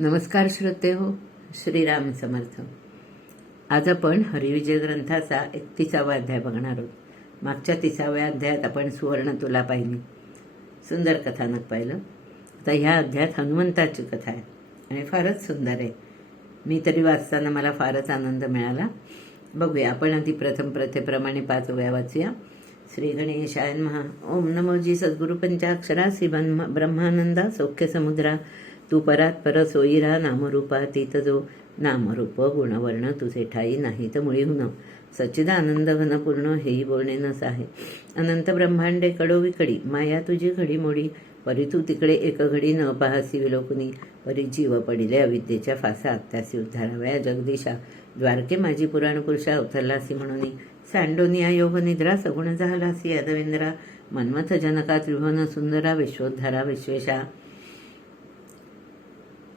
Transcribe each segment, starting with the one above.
नमस्कार श्रोते हो, श्रीराम समर्थ. आज आपण हरिविजय ग्रंथाचा 31वा अध्याय बघणार आहोत. मागच्या 30व्या अध्यायात आपण सुवर्ण तुला पाहिली, सुंदर कथानक पाहिलं. आता ह्या अध्यायात हनुमंताची कथा आहे आणि फारच सुंदर आहे. मी तरी वाचताना मला फारच आनंद मिळाला. बघूया आपण आधी प्रथम प्रथेप्रमाणे 5 ओव्या वाचूया. श्री गणेशाय नमः. ओम नमो जी सद्गुरु पंचाक्षरा श्री ब्रह्मानंदा सौख्य समुद्रा तू परात पर सोयीरा नामरूपातीत जो नामरूप गुणवर्ण तुझे ठाई नाही तर मुळी हुन सच्चिदानंद घनपूर्ण हेही बोलणे नस आहे. अनंत ब्रह्मांडे कडोविकडी माया तुझी घडी मोडी परी तू तिकडे एक घडी न पाहसी विलोकुनी परी जीव पडिले अविद्येच्या फासात त्यासी उद्धारावया जगदीशा द्वारके माझी पुराण पुरुषा अवतरलासी म्हणून सांडोनिया योग निद्रा सगुण झालासी यादवेंद्रा मन्मथ जनका त्रिभुवन सुंदरा विश्वोद्धारा विश्वेशा.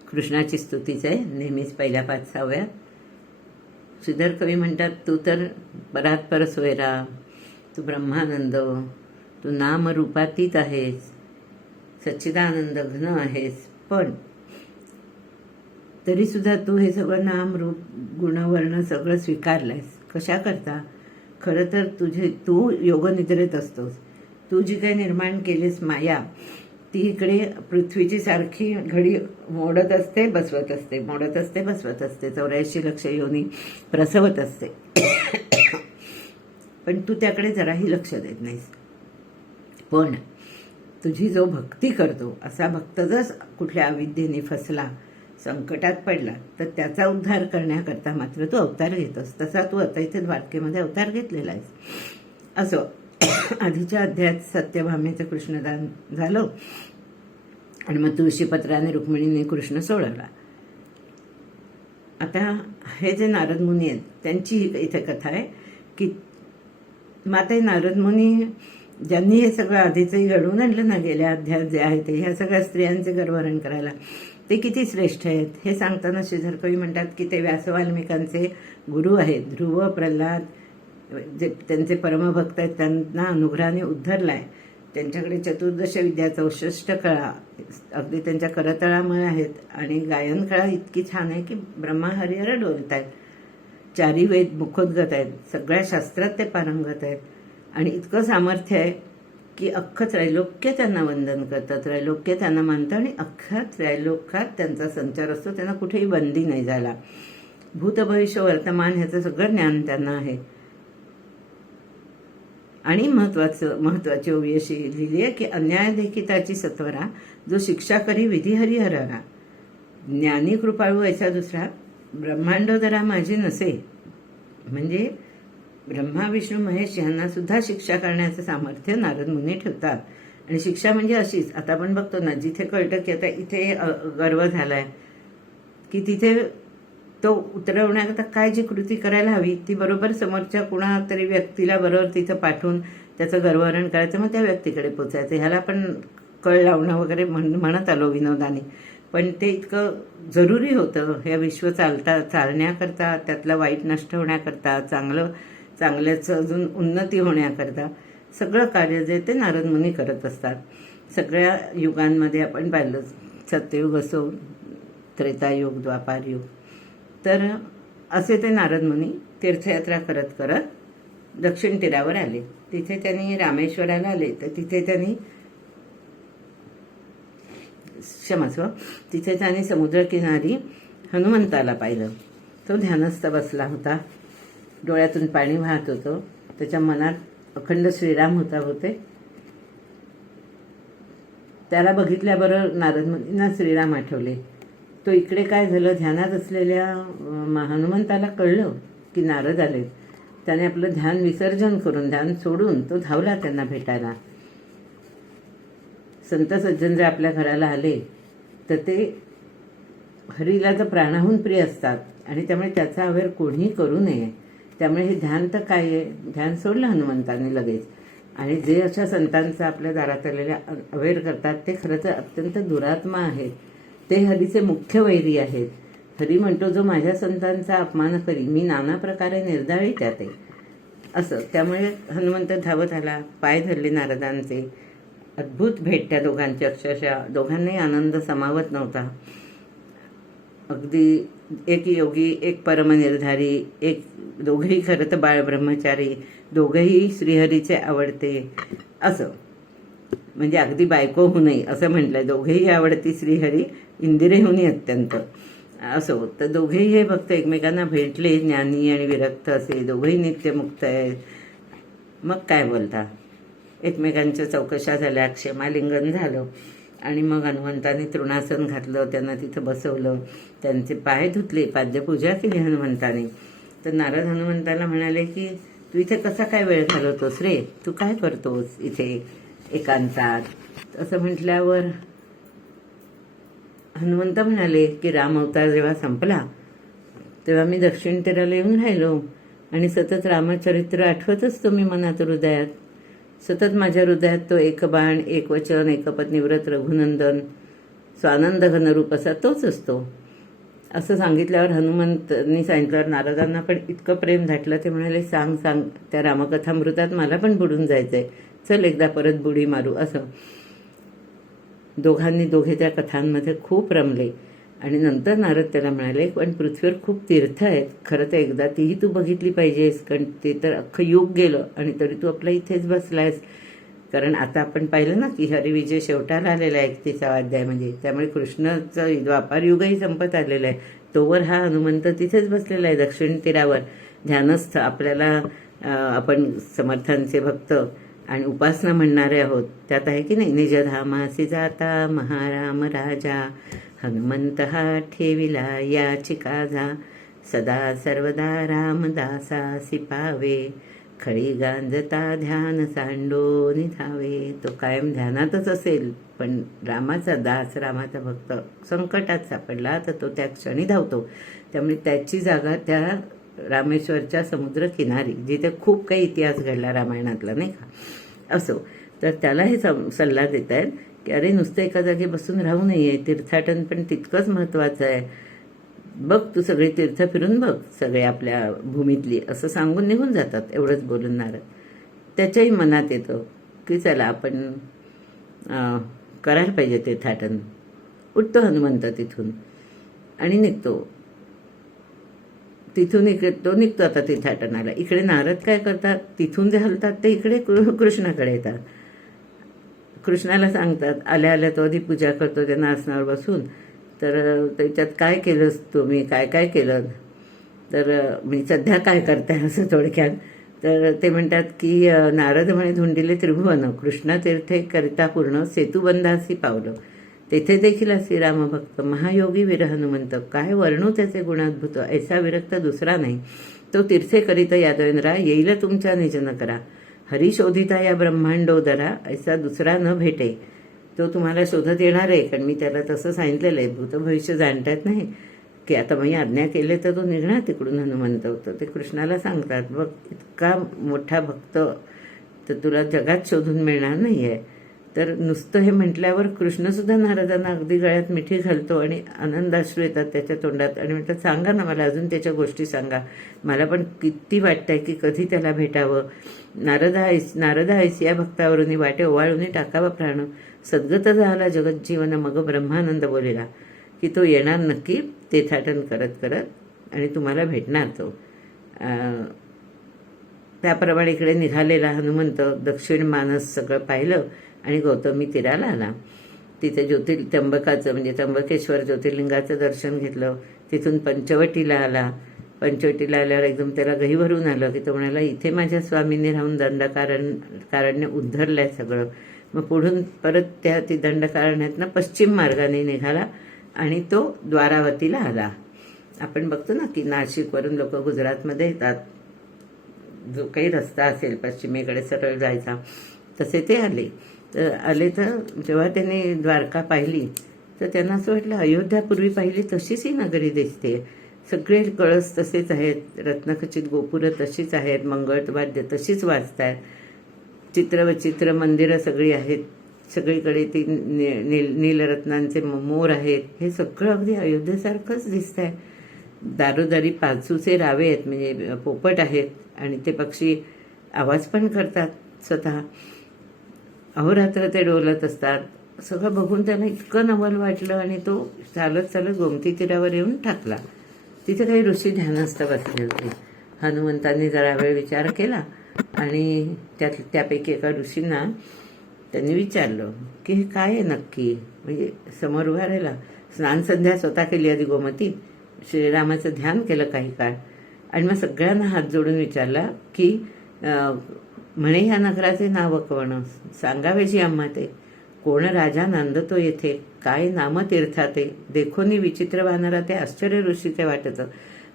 कृष्णाची स्तुतीच आहे नेहमीच पहिल्या 5 ओव्यात. श्रीधर कवी म्हणतात, तू तर परात पर सोयरा, तू ब्रह्मानंद, तू नामरूपातीत आहेस, सच्चिदानंद घन आहेस, पण तरी सुद्धा तू हे सगळं नाम रूप गुणवर्ण सगळं स्वीकारलंयस. कशा करता? खरं तर तू योगनिद्रेत असतोस. तू जी काही निर्माण केलीस माया, ती इकडे पृथ्वीची सारखी घडी मोडत असते बसवत असते, मोडत असते बसवत असते, 84 लक्ष योनी प्रसवत असते. पण तू त्याकडे जराही लक्ष देत नाहीस. पण तुझी जो भक्ती करतो असा भक्त जर कुठल्या अविद्येने फसला, संकटात पडला, तर त्याचा उद्धार करण्याकरता मात्र तू अवतार घेतोस. तसा तू आता इथे द्वारकेमध्ये अवतार घेतलेला आहेस. असं आधीच्या अध्यायात सत्यभामेचं कृष्णदान झालं आणि मग तुळशीपत्राने रुक्मिणीने कृष्ण सोडवला. आता हे जे नारद मुनी आहेत त्यांची इथे कथा आहे की माता नारद मुनी ज्यांनी हे सगळं आधीचंही घडवून आणलं ना, गेल्या अध्यायात जे आहे ते, ह्या सगळ्या स्त्रियांचे गर्वहरण करायला ते किती श्रेष्ठ आहेत हे सांगताना श्रीधर कवी म्हणतात की ते व्यास वाल्मिकांचे गुरु आहेत. ध्रुव प्रल्हाद जे त्यांचे परमभक्त आहेत, त्यांना अनुग्रहाने उद्धरलाय. त्यांच्याकडे 14 विद्या, 64 कळा अगदी त्यांच्या करतळामुळे आहेत आणि गायन कळा इतकी छान आहे की ब्रह्मा हरिहर डोलत आहेत. 4 वेद मुखोद्गत आहेत, सगळ्या शास्त्रात ते पारंगत आहेत आणि इतकं सामर्थ्य आहे की अख्खं त्रैलोक्य त्यांना वंदन करतं, त्रैलोक्य त्यांना मानतं आणि अख्ख्या त्रैलोक्यात त्यांचा संचार असतो. त्यांना कुठेही बंदी नाही झाला. भूत भविष्य वर्तमान ह्याचं सगळं ज्ञान त्यांना आहे. आणि महत्वाची ओवी अशी लिहिली आहे की अन्याय देखिताची सत्वरा जो शिक्षा करी विधी हरिहराला ज्ञानी कृपाळू ऐसा दुसरा ब्रह्मांडोदरा माझी नसे. म्हणजे ब्रह्मा विष्णू महेश यांना सुद्धा शिक्षा करण्याचं सामर्थ्य नारद मुनी ठेवतात. आणि शिक्षा म्हणजे अशीच, आता आपण बघतो ना, जिथे कळतं की आता इथे गर्व झालाय की तिथे तो उतरवण्याकरता काय जी कृती करायला हवी ती बरोबर समोरच्या कुणा तरी व्यक्तीला बरोबर तिथं पाठवून त्याचं गर्वहरण करायचं, मग त्या व्यक्तीकडे पोचायचं. ह्याला आपण कळ लावणं वगैरे म्हणत आलो विनोदाने, पण ते इतकं जरुरी होतं हे विश्व चालण्याकरता, त्यातलं वाईट नष्ट होण्याकरता, चांगल्याचं अजून उन्नती होण्याकरता सगळं कार्य जे ते नारद मुनी करत असतात. सगळ्या युगांमध्ये आपण पाहिलं, सत्ययुग असो, त्रेतायुग, द्वापारयुग, तर असे ते नारद मुनी तीर्थयात्रा करत करत दक्षिण तीरावर आले. तिथे त्यांनी रामेश्वराला आले, तर तिथे त्यांनी तिथे त्यांनी समुद्रकिनारी हनुमंताला पाहिलं. तो ध्यानस्थ बसला होता, डोळ्यातून पाणी वाहत होतं, त्याच्या मनात अखंड श्रीराम होते. त्याला बघितल्याबरोबर नारद मुनींना श्रीराम आठवले. तो इकडे काय झालं, ध्यानात असलेल्या हनुमंताला कळलं की नारद आले. त्याने आपलं ध्यान विसर्जन करून, ध्यान सोडून तो धावला त्यांना भेटायला. संत सज्जन जर आपल्या घराला आले तर ते हरीला तर प्राणाहून प्रिय असतात आणि त्यामुळे त्याचा अवेअर कोणीही करू नये. त्यामुळे हे ध्यान तर काय आहे, ध्यान सोडलं हनुमंताने लगेच. आणि जे अशा संतांचा आपल्या दारात आलेल्या अवेअर करतात ते खरं तर अत्यंत दुरात्मा आहेत. ते हरीचे मुख्य वैरी आहेत. हरी म्हणतो, जो माझ्या संतांचा अपमान करी मी नाना प्रकारे निर्दाळी त्यात आहे, असं. त्यामुळे हनुमंत धावत आला, पाय धरले नारदांचे. अद्भुत भेट त्या दोघांची, अक्षरशः दोघांनाही आनंद समावत नव्हता. अगदी एक योगी, एक परमनिर्धारी, एक दोघेही खरं तर बाळ ब्रह्मचारी, दोघेही श्रीहरीचे आवडते, असं म्हणजे अगदी बायको होऊ नये असं म्हटलंय. दोघेही आवडती श्रीहरी, इंदिरेहुनी अत्यंत, असो. तर दोघेही हे भक्त एकमेकांना भेटले, ज्ञानी आणि विरक्त असे, दोघेही नित्यमुक्त आहेत. मग काय बोलता, एकमेकांच्या चौकशा झाल्या, क्षेमालिंगन झालं आणि मग हनुमंतांनी तृणासन घातलं, त्यांना तिथं बसवलं, त्यांचे पाय धुतले, पाद्यपूजा केली हनुमंताने. तर नारद हनुमंताला म्हणाले की तू इथे कसा काय वेळ घालवतोस रे, तू काय करतोस इथे एकांतात. असं म्हटल्यावर हनुमंत म्हणाले की राम अवतार जेव्हा संपला तेव्हा मी दक्षिण तीराला येऊन राहिलो आणि सतत रामचरित्र आठवत असतो मी मनात, हृदयात. सतत माझ्या हृदयात तो एक बाण, एक वचन, एकपत्नीव्रत रघुनंदन, स्वानंद घनरूप असा तोच असतो. असं सांगितल्यावर हनुमंतांनी सांगितल्यावर नारदांना पण इतकं प्रेम झाटलं, ते म्हणाले सांग सांग, त्या रामकथामृतात मला पण बुडून जायचंय, चल एकदा परत बुडी मारू. असं दोघे त्या कथांमध्ये खूप रमले. आणि नंतर नारद त्याला म्हणाले पण पृथ्वीवर खूप तीर्थ आहेत, खरं तर एकदा तीही तू बघितली पाहिजेस, कारण ते तर अख्खं युग गेलं आणि तरी तू आपल्या इथेच बसलायस. कारण आता आपण पाहिलं ना की हरिविजय शेवटाला आलेला आहे 31वा अध्याय, म्हणजे त्यामुळे कृष्णाचं द्वापार युगही संपत आलेलं आहे. तोवर हा हनुमंत तिथेच बसलेला आहे दक्षिण तीरावर ध्यानस्थ. आपल्याला आपण समर्थांचे भक्त आणि उपासना म्हणणारे आहोत, त्यात आहे की नाही, निजधामासी जाता महाराम राजा, हनुमंत हा ठेविला याची काजा, सदा सर्वदा रामदासासी पावे, खळी गांजता ध्यान सांडो निधावे. तो कायम ध्यानातच असेल, पण रामाचा दास, रामाचा भक्त संकटात सापडला तर तो त्या क्षणी धावतो. त्यामुळे त्याची जागा त्या रामेश्वरच्या समुद्र किनारी, जिथे खूप काही इतिहास घडला रामायणातला, नाही का. असो, तर त्याला हे सल्ला देत आहेत की अरे नुसतं एका जागी बसून राहू नये, तीर्थाटन पण तितकंच महत्त्वाचं आहे. बघ तू सगळी तीर्थ फिरून बघ, सगळे आपल्या भूमीतली, असं सांगून निघून जातात. एवढंच बोलून नारद. त्याच्याही मनात येतं की चला आपण करायला पाहिजे तीर्थाटन. उठतो हनुमंत तिथून आणि निघतो. तिथून तो निघतो आता तीर्थाटनाला. इकडे नारद काय करतात, तिथून जे हलतात ते इकडे कृष्णाकडे येतात. कृष्णाला सांगतात, आल्या आल्या तो आधी पूजा करतो त्यांना आसनावर बसून. तर त्याच्यात काय केलंस तुम्ही, काय काय केलं, तर मी सध्या काय करताय असं थोडक्यात. तर ते म्हणतात की नारद म्हणे धुंडिले त्रिभुवन, कृष्ण तीर्थे करिता पूर्ण, सेतुबंधासी पावलं, तेथे देखील असे रामभक्त महायोगी वीर हनुमंत, काय वर्णू त्याचे गुणाद्भुत, ऐसा विरक्त दुसरा नाही. तो तीर्थे करीत यादवेंद्रा, येईल तुमच्या निजन करा, हरी शोधिता या ब्रह्मांडोदरा, ऐसा दुसरा न भेटे. तो तुम्हाला शोधत येणार आहे, कारण मी त्याला तसं सांगितलेलं आहे, भूत भविष्य जाणतात नाही की आता मी आज्ञा केले तर तो निघणार तिकडून हनुमंत होतं. ते कृष्णाला सांगतात, बघ इतका मोठा भक्त तर तुला जगात शोधून मिळणार नाही आहे. तर नुसतं हे म्हटल्यावर कृष्णसुद्धा नारदांना अगदी गळ्यात मिठी घालतो आणि आनंदाश्रू येतात त्याच्या तोंडात आणि म्हणतात सांगा ना मला अजून त्याच्या गोष्टी सांगा, मला पण किती वाटतंय की कधी त्याला भेटावं. नारदा ऐसिया भक्तावरून वाटे ओवाळून टाकावा प्राण, सद्गत झाला जगज्जीवन, मग ब्रह्मानंद बोलेला की तो येणार नक्की तीर्थाटन करत करत आणि तुम्हाला भेटणार तो. त्याप्रमाणे इकडे निघालेला हनुमंत दक्षिण मानस सगळं पाहिलं आणि गौतमी तीराला आला. तिथे त्र्यंबकाचं म्हणजे त्र्यंबकेश्वर ज्योतिर्लिंगाचं दर्शन घेतलं. तिथून पंचवटीला आला. पंचवटीला आल्यावर एकदम त्याला गही भरून आलं की तो म्हणाला इथे माझ्या स्वामींनी राहून दंडकारण्य उद्धरलंय सगळं. मग पुढून परत ती दंडकारण्यातनं पश्चिम मार्गाने निघाला आणि तो द्वारावतीला आला. आपण बघतो ना की नाशिकवरून लोक गुजरातमध्ये येतात, जो काही रस्ता असेल पश्चिमेकडे सरळ जायचा तसे ते आले. तर जेव्हा त्यांनी द्वारका पाहिली तर त्यांना असं वाटलं अयोध्यापूर्वी पाहिली तशीच ही नगरी दिसते. सगळे कळस तसेच आहेत, रत्नखचित गोपुरं तशीच आहेत, मंगळवाद्य तशीच वाजतात, चित्रविचित्र मंदिरं सगळी आहेत, सगळीकडे ती नीलरत्नांचे मोर आहेत. हे सगळं अगदी अयोध्येसारखंच दिसत आहे. दारोदारी पाचूचे रावे आहेत म्हणजे पोपट आहेत आणि ते पक्षी आवाज पण करतात स्वतः. अहोरात्र ते डोलत असतात. सगळं बघून त्याला इतकं नवल वाटलं आणि तो चालत चालत गोमती तीरावर येऊन टाकला. तिथे काही ऋषी ध्यानस्थ बसले होते. हनुमंतांनी जरा वेळ विचार केला आणि त्यापैकी एका ऋषींना त्यांनी विचारलं की हे काय आहे नक्की. म्हणजे समोर उभा राहिला, स्नान संध्या स्वतः केली आधी गोमती, श्रीरामाचं ध्यान केलं काही काळ आणि मग सगळ्यांना हात जोडून विचारला की म्हणे ह्या नगराचे नाव कोण, सांगावेची आम्हा ते. कोण राजा नांदतो येथे, काय नाम तीर्थाते, देखोनी विचित्र वानरा ते आश्चर्य ऋषीचे वाटत.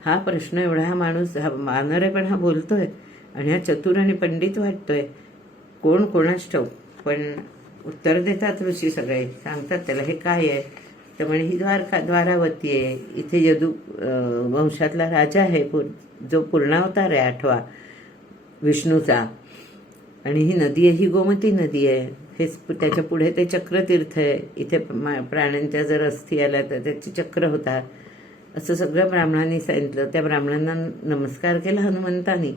हा प्रश्न एवढा हा माणूस, हा वानर आहे पण हा बोलतोय आणि हा चतुर आणि पंडित वाटतोय, कोण कोणाच ठाऊक. पण उत्तर देतात ऋषी सगळे, सांगतात त्याला हे काय आहे. तर म्हणे ही द्वारावती आहे, इथे यदू वंशातला राजा आहे, जो पूर्णावतार आहे 8वा विष्णूचा. आणि ही नदी आहे, ही गोमती नदी आहे. हेच त्याच्या पुढे ते चक्रतीर्थ आहे, इथे प्राण्यांच्या जर अस्थी आल्या तर त्याचे चक्र होतात. असं सगळं ब्राह्मणांनी सांगितलं. त्या ब्राह्मणांना नमस्कार केला हनुमंतानी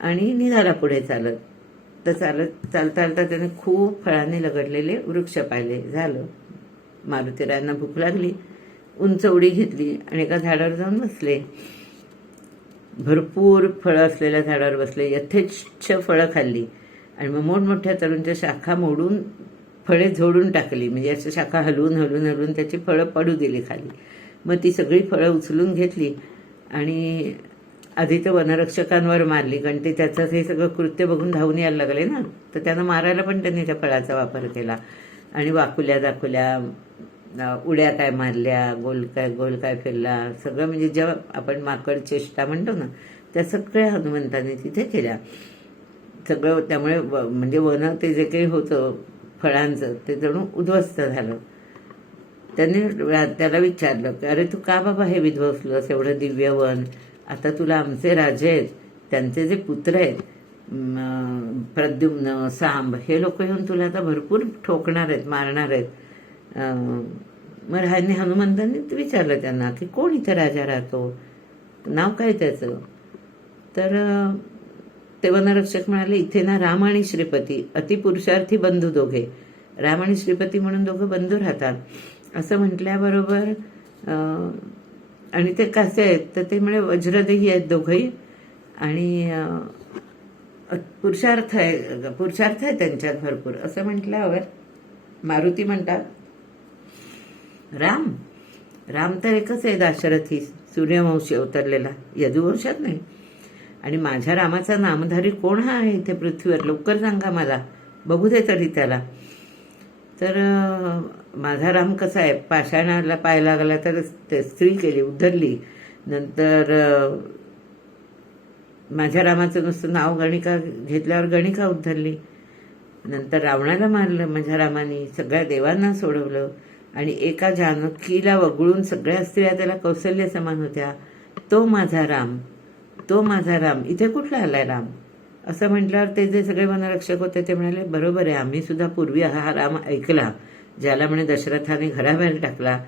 आणि निघाला पुढे चालत. तर चालता चालता त्याने खूप फळांनी लगडलेले वृक्ष पाहिले. झालं, मारुतीरायांना भूक लागली, उंच उडी घेतली आणि एका झाडावर जाऊन बसले. भरपूर फळं असलेल्या झाडावर बसले, यथेच्छ फळं खाल्ली आणि मग मोठमोठ्या तरुणच्या शाखा मोडून फळे झोडून टाकली. म्हणजे अशा शाखा हलवून हलवून हलवून त्याची फळं पडू दिली खाली. मग ती सगळी फळं उचलून घेतली आणि आधी तर वनरक्षकांवर मारली, कारण ते त्याचं हे सगळं कृत्य बघून धावून यायला लागले ना. तर त्यांना मारायला पण त्यांनी त्या फळाचा वापर केला आणि वाकुल्या दाखवल्या, उड्या काय मारल्या, गोल काय फिरला, सगळं म्हणजे जेव्हा आपण माकड चेष्टा म्हणतो ना, त्या सगळ्या हनुमंतांनी तिथे केल्या. सगळं त्यामुळे म्हणजे वन ते जे काही होतं फळांचं ते जणू उद्ध्वस्त झालं. त्यांनी त्याला विचारलं की अरे तू का बाबा हे विध्वंसलंस एवढं दिव्य वन. आता तुला आमचे राजे आहेत, त्यांचे जे पुत्र आहेत प्रद्युम्न, सांब, हे लोक येऊन तुला आता भरपूर ठोकणार आहेत, मारणार आहेत. मग हनुमंतांनी विचारलं त्यांना की कोण इथे राजा राहतो, नाव काय त्याचं. तर ते वनरक्षक म्हणाले इथे ना राम आणि श्रीपती अतिपुरुषार्थी बंधू दोघे, राम आणि श्रीपती म्हणून दोघं बंधू राहतात. असं म्हटल्याबरोबर आणि ते कसे आहेत तर ते म्हणजे वज्रदेही आहेत दोघंही आणि पुरुषार्थ आहे त्यांच्यात भरपूर. असं म्हटल्यावर मारुती म्हणतात राम तर एकच आहे, दाशरथी सूर्यवंशी अवतरलेला, यदुवंशात नाही. आणि माझ्या रामाचा नामधारी कोण हा आहे इथे पृथ्वीवर, लवकर सांगा मला, बघू दे तरी त्याला. तर माझा राम कसा आहे, पाषाणाला पाय लागला तर ते स्त्री केली, उद्धरली. नंतर माझ्या रामाचं नुसतं नाव गणिका घेतल्यावर गणिका उद्धरली. नंतर रावणाला मारलं माझ्या रामाने, सगळ्या देवांना सोडवलं आणि एका जानकीला वगळून सगळ्या स्त्रिया त्याला कौशल्य समान होत्या. तो माझा राम, इथे कुठला आलाय राम. असं म्हटल्यावर ते जे सगळे वनरक्षक होते ते म्हणाले बरोबर आहे, आम्ही सुद्धा पूर्वी हा राम ऐकला, ज्याला म्हणे दशरथाने घराबाहेर टाकला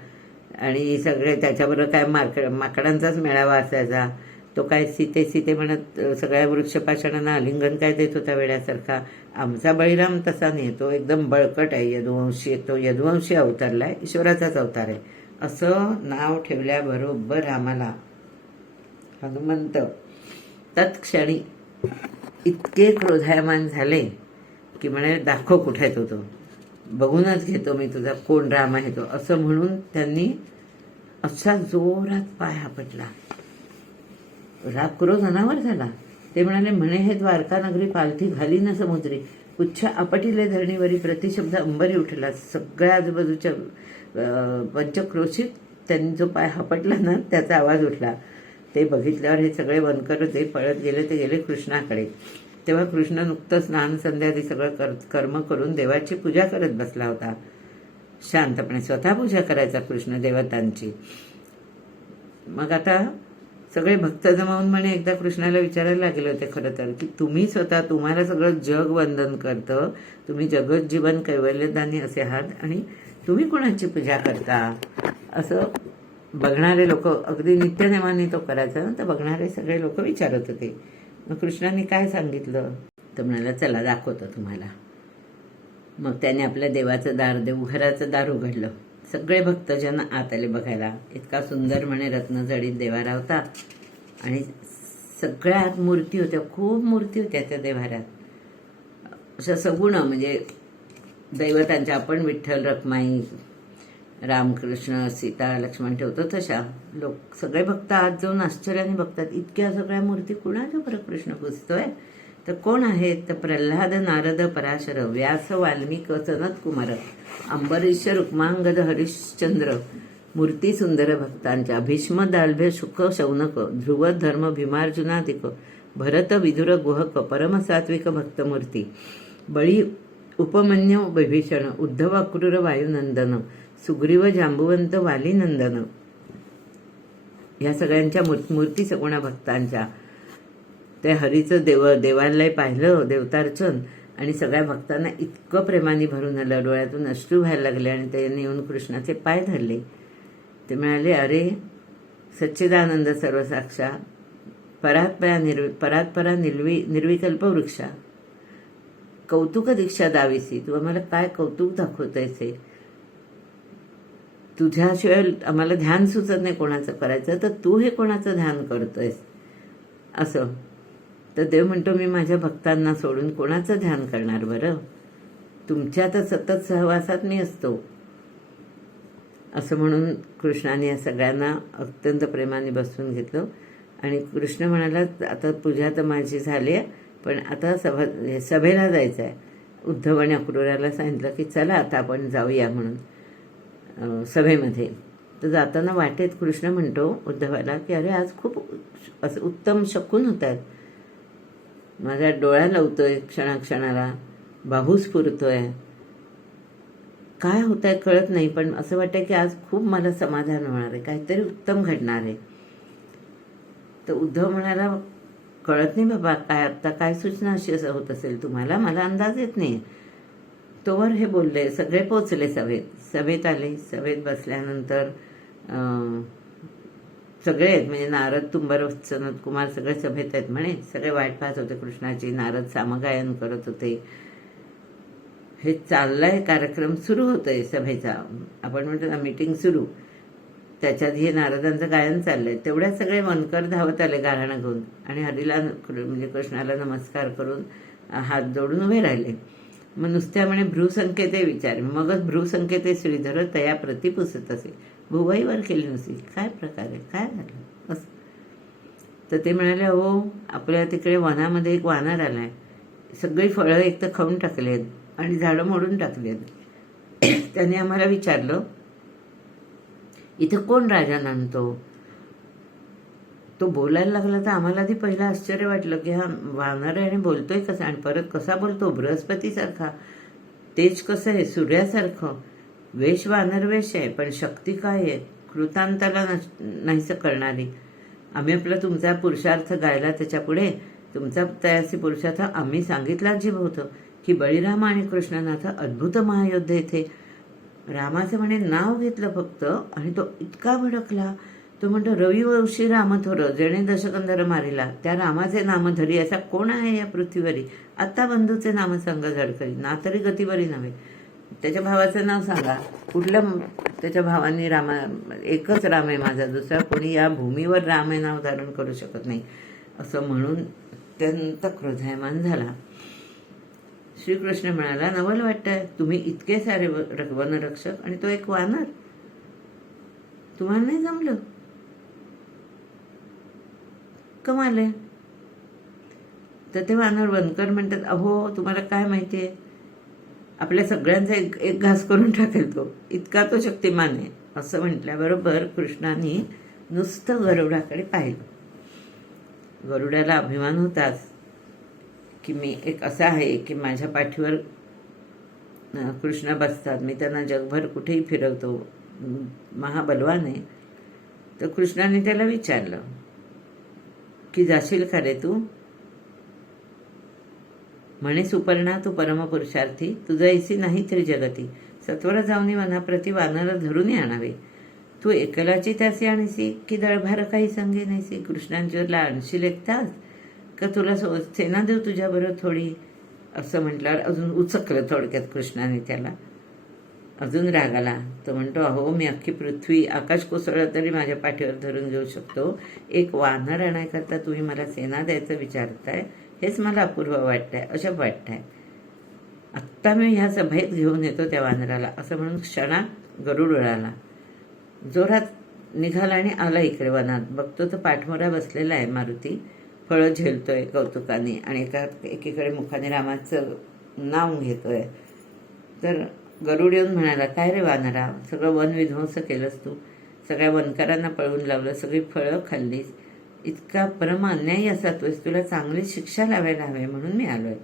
आणि सगळे त्याच्याबरोबर काय माकडांचाच मेळावा असायचा. तो काय सीते म्हणत सगळ्या वृक्षपाषाणांना आलिंगन काय देत होता वेड्यासारखा. आमचा बळीराम तसा नाही, तो एकदम बळकट आहे, यदुवंशी अवतारलाय, ईश्वराचाच अवतार आहे. असं नाव ठेवल्याबरोबर रामाला हनुमंत तत्क्षणी इतके क्रोधायमान झाले की म्हणे दाखव कुठे तो, बघूनच घेतो मी तुझा कोण राम आहे तो. असं म्हणून त्यांनी असा जोरात पाय आपटला. राग क्रोध अनावर झाला. ते म्हणे हे द्वारका नगरी पालथी घाली न समुद्री, पुच्छ आपटिले धरणीवरी, प्रतिशब्द अंबरी उठला. सगळ्या आजूबाजूच्या पंचक्रोशीत त्यांनी जो पाय आपटला ना त्याचा आवाज उठला. ते बघितल्यावर हे सगळे वनकर होते, पळत गेले कृष्णाकडे. तेव्हा कृष्ण नुकतंच स्नान संध्यादी सगळं कर्म करून देवाची पूजा करत बसला होता. शांतपणे स्वतः पूजा करायचा कृष्ण देवतांची. मग आता सगळे भक्त जमावून म्हणे एकदा कृष्णाला विचारायला लागले होते खरं तर की तुम्ही स्वतः, तुम्हाला सगळं जग वंदन करतं, तुम्ही जगज्जीवन कैवल्यदानी असे आहात आणि तुम्ही कोणाची पूजा करता. असं बघणारे लोक, अगदी नित्यनेमाने तो करायचा ना, तर बघणारे सगळे लोक विचारत होते. मग कृष्णाने काय सांगितलं तर म्हणाला चला दाखवतो तुम्हाला. मग त्याने आपल्या देवाचं देवघराचं दार उघडलं. सगळे भक्तजन आत आले बघायला. इतका सुंदर म्हणे रत्नजडीत देवारा होता आणि सगळ्या आत मूर्ती होत्या, खूप मूर्ती होत्या त्या देवाऱ्यात. अशा सगुण म्हणजे दैवतांच्या, आपण विठ्ठल रखमाई रामकृष्ण सीता लक्ष्मण ठेवतो तशा. लोक सगळे भक्त आत जाऊन आश्चर्याने बघतात, इतक्या सगळ्या मूर्ती कुणाच्या बरं कृष्ण पुजतोय. तर कोण आहेत? तर प्रल्हाद नारद पराशर व्यास वाल्मिक सनत कुमार अंबरीश रुक्मांगद हरिश्चंद्र मूर्ती सुंदर भक्तांच्या. भीष्म दाल्भ्य शुक शौनक ध्रुव धर्म भीमार्जुनादिक भरत विदुर गुहक परमसात्विक भक्तमूर्ती. बळी उपमन्यू विभीषण उद्धव अक्रूर वायुनंदन सुग्रीव जांबुवंत वालीनंदन. या सगळ्यांच्या मूर्ती सगुणा भक्तांच्या. त्या हरीचं देवालय पाहिलं, देवतार्चन, आणि सगळ्या भक्तांना इतकं प्रेमाने भरून आलं, डोळ्यातून अश्रू व्हायला लागले आणि त्यांनी येऊन कृष्णाचे पाय धरले. ते म्हणाले, अरे सच्चिदानंद सर्वसाक्षा परात्परा निर्विकल्प वृक्षा कौतुक दीक्षा दावीसी. तू आम्हाला काय कौतुक दाखवतयस? तुझ्याशिवाय आम्हाला ध्यान सुचत नाही कोणाचं करायचं, तर तू हे कोणाचं ध्यान करतोयस असं. तर देव म्हणतो, मी माझ्या भक्तांना सोडून कोणाचं ध्यान करणार बरं? तुमच्या तर सतत सहवासात मी असतो. असं म्हणून कृष्णाने या सगळ्यांना अत्यंत प्रेमाने बसवून घेतलं आणि कृष्ण म्हणाला, आता पूजा तर माझी झाली आहे, पण आता सभेला जायचं आहे. उद्धव आणि अक्रूराला सांगितलं की चला आता आपण जाऊया म्हणून सभेमध्ये. तर जाताना वाटेत कृष्ण म्हणतो उद्धवाला की अरे आज खूप असं उत्तम शकुन होत आहेत. माझा डोळा लावतोय क्षणाक्षणाला, बाहू स्फुरतोय, काय होत आहे कळत नाही, पण असं वाटतं की आज खूप मला समाधान होणार आहे, काहीतरी उत्तम घडणार आहे. तर उद्धव म्हणाला, कळत नाही बाबा काय आत्ता काय सूचना अशी असं होत असेल तुम्हाला, मला अंदाज येत नाही. तोवर हे बोलले, सगळे पोचले सभेत आले. सभेत बसल्यानंतर सगळे आहेत म्हणजे नारद तुंबर सनत कुमार सगळे सभेत आहेत म्हणे. सगळे वाट पाहत होते कृष्णाची. नारद सामगायन करत होते. हे चाललाय कार्यक्रम सुरू होतोय सभेचा, आपण म्हणतो ना मीटिंग सुरू, त्याच्यात हे नारदांचं गायन चाललंय. तेवढ्या सगळे वनकर धावत आले गाऱ्हाणं घेऊन आणि हरीला म्हणजे कृष्णाला नमस्कार करून हात जोडून उभे राहिले. मग नुसत्या म्हणे भ्रूसंकेते विचार, मगच भ्रूसंकेते श्रीधर तया प्रति पुसत असे. भुवईवर केली नसती. काय प्रकार आहे, काय झालं असं. तर ते म्हणाले, हो आपल्या तिकडे वनामध्ये एक वानर आलाय, सगळी फळं एक तर खाऊन टाकलेत आणि झाडं मोडून टाकलेत. त्याने आम्हाला विचारलं इथं कोण राजा आणतो. तो बोलायला लागला तर आम्हाला आधी पहिलं आश्चर्य वाटलं की हा वानर आहे आणि बोलतोय कसा, आणि परत कसा बोलतो, बृहस्पतीसारखा, तेज कसं आहे, सूर्यासारखं. वेश वानर वेश आहे, पण शक्ती काय आहे, कृतांताला नाहीसं करणारी. आम्ही आपला तुमचा पुरुषार्थ गायला त्याच्यापुढे, तुमचा तयासी पुरुषार्थ आम्ही सांगितला जीव होतं की बळीराम आणि कृष्णनाथ अद्भुत महायोद्ध इथे. रामाचं म्हणे नाव घेतलं फक्त आणि तो इतका भडकला. तो म्हणतो, रविवंशी रामथोर जेणे दशकंधर मारिला, त्या रामाचे नाम धरी असा कोण आहे या पृथ्वीवरी. आता बंधूचे नाम सांग झडकरी, ना तरी गतीवरी नव्हे. त्याच्या भावाचं नाव सांगा, कुठलं. त्याच्या भावांनी एकच राम आहे माझा, दुसरा कोणी या भूमीवर राम हे नाव धारण करू शकत नाही असं म्हणून अत्यंत क्रोधायमान झाला. श्रीकृष्ण म्हणाला, नवल वाटतंय तुम्ही इतके सारे वनरक्षक आणि तो एक वानर, तुम्हाला नाही जमलं. कमाल आहे. तर ते वानर वनकर म्हणतात, अहो तुम्हाला काय माहितीये, आपल्या सगळ्यांचा एक घास करून टाकेल तो, इतका तो शक्तिमान आहे. असं म्हटल्याबरोबर कृष्णाने नुसतं गरुडाकडे पाहिलं. गरुडाला अभिमान होताच की मी एक असा आहे की माझ्या पाठीवर कृष्ण बसतात, मी त्यांना जगभर कुठेही फिरवतो, महाबलवान आहे. तर कृष्णाने त्याला विचारलं की जाशील का रे तू. म्हणे, सुपर्णा तू परमपुरुषार्थी, तुझा ऐसी नाही तरी जगती, सत्वर जाऊनी वनाप्रती वानर धरून आणावे. तू एकलाची त्यासी आणीसी की दळभार काही संगे नाहीसी. कृष्णांच्यावरला आणशील एक तास का तुला सेना देऊ तुझ्याबरोबर थोडी. असं म्हटल्यावर अजून उचकलं थोडक्यात कृष्णाने त्याला. अजून राग आला. तो म्हणतो, अहो मी अख्खी पृथ्वी आकाश कोसळलं तरी माझ्या पाठीवर धरून घेऊ शकतो, एक वानर आणायकरता तुम्ही मला सेना द्यायचं विचारताय, हेच मला अपूर्व वाटतंय, अशा वाटतंय. आत्ता मी ह्या सभेत घेऊन येतो त्या वानराला, असं म्हणून क्षणात गरुड उडाला. जोरात निघाला आणि आला इकडे वनात. बघतो तो पाठमोरा बसलेला आहे मारुती, फळं झेलतोय कौतुकाने आणि एकीकडे मुखाने रामाचं नाव घेतोय. तर गरुड येऊन म्हणाला, काय रे वानरा, सगळं वन विध्वंस केलंस तू, सगळ्या वनकरांना पळवून लावलं, सगळी फळं खाल्लीस, इतका परम अन्यायी असा तोस, तुला चांगली शिक्षा लावायला हवे म्हणून मी आलोय.